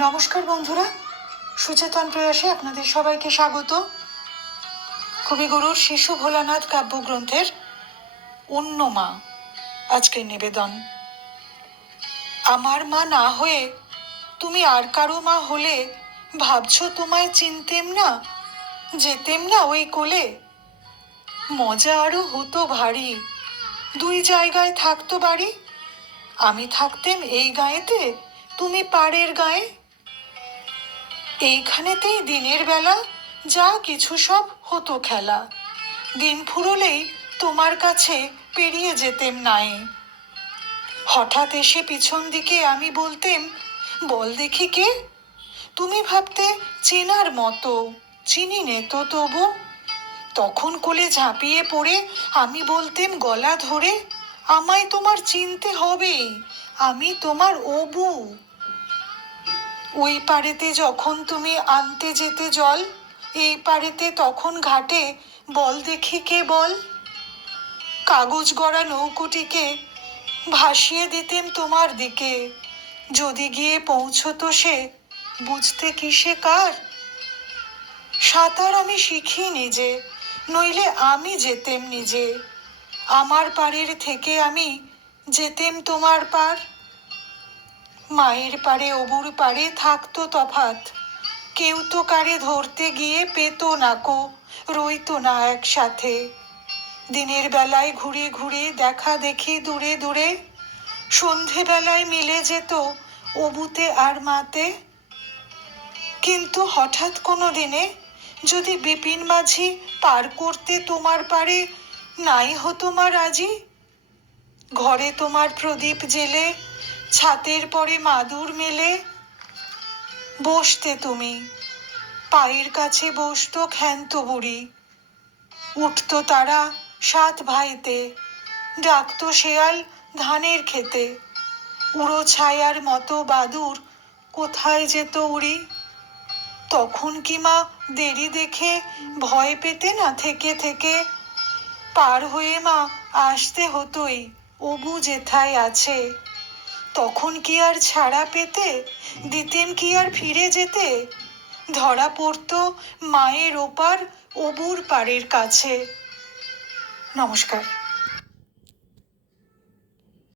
নমস্কার বন্ধুরা, সুচেতন প্রয়াসে আপনাদের সবাইকে স্বাগত। কবিগুরুর শিশু ভোলানাথ কাব্যগ্রন্থের অন্য মা আজকের নিবেদন। আমার মা না হয়ে তুমি আর কারো মা হলে, ভাবছো তোমায় চিনতেম না, যেতেম না ওই কোলে। মজা আরো হতো ভারী, দুই জায়গায় থাকতো বাড়ি। আমি থাকতেম এই গাঁয়েতে, তুমি পাড়ের গায়ে। এইখানেতেই দিনের বেলা যা কিছু সব হতো খেলা। দিন ফুরলেই তোমার কাছে পেরিয়ে যেতেম নাই। হঠাৎ এসে পিছন দিকে আমি বলতেম, বল দেখি কে। তুমি ভাবতে চেনার মতো, চিনি নে তো তবু। তখন কোলে ঝাঁপিয়ে পড়ে আমি বলতেম গলা ধরে, আমায় তোমার চিনতে হবেই, আমি তোমার অবু। ওই পাড়েতে যখন তুমি আনতে যেতে জল, এই পাড়েতে তখন ঘাটে বল দেখি কে বল। কাগজ গড়া নৌকোটিকে ভাসিয়ে দিতেম তোমার দিকে, যদি গিয়ে পৌঁছতো সে বুঝতে কিসে কার। সাঁতার আমি শিখিনি যে, নইলে আমি যেতেম নিজে, আমার পাড়ের থেকে আমি যেতেম তোমার পার। মায়ের পাড়ে অবুর পাড়ে থাকতো তফাৎ, কেউ তো কারে ধরতে গিয়ে পেতো না কো, রইতো না একসাথে। দিনের বেলায় ঘুরে ঘুরে দেখা দেখি দূরে দূরে, সন্ধেবেলায় মিলে যেত অবুতে আর মাতে। কিন্তু হঠাৎ কোনো দিনে যদি বিপিন মাঝি পার করতে তোমার পারে, নাই হতো মা রাজি। ঘরে তোমার প্রদীপ জেলে, ছাতের পরে মাদুর মেলে বসতে তুমি, পায়ের কাছে বসতো ক্ষান্ত বুড়ি। উঠতো তারা 7 ভাইতে, ডাকতো শেয়াল ধানের খেতে। উড়ো ছায়ার মতো বাদুর কোথায় যেত উড়ি। তখন কি মা দেরি দেখে ভয় পেতে না থেকে থেকে, পার হয়ে মা আসতে হতোই অবু যেথায় আছে। তখন কি আর ছাড়া পেতে, দিতেম কি আর ফিরে যেতে, ধরা পড়তো মায়ের ওপার অবুর পাড়ের কাছে। নমস্কার।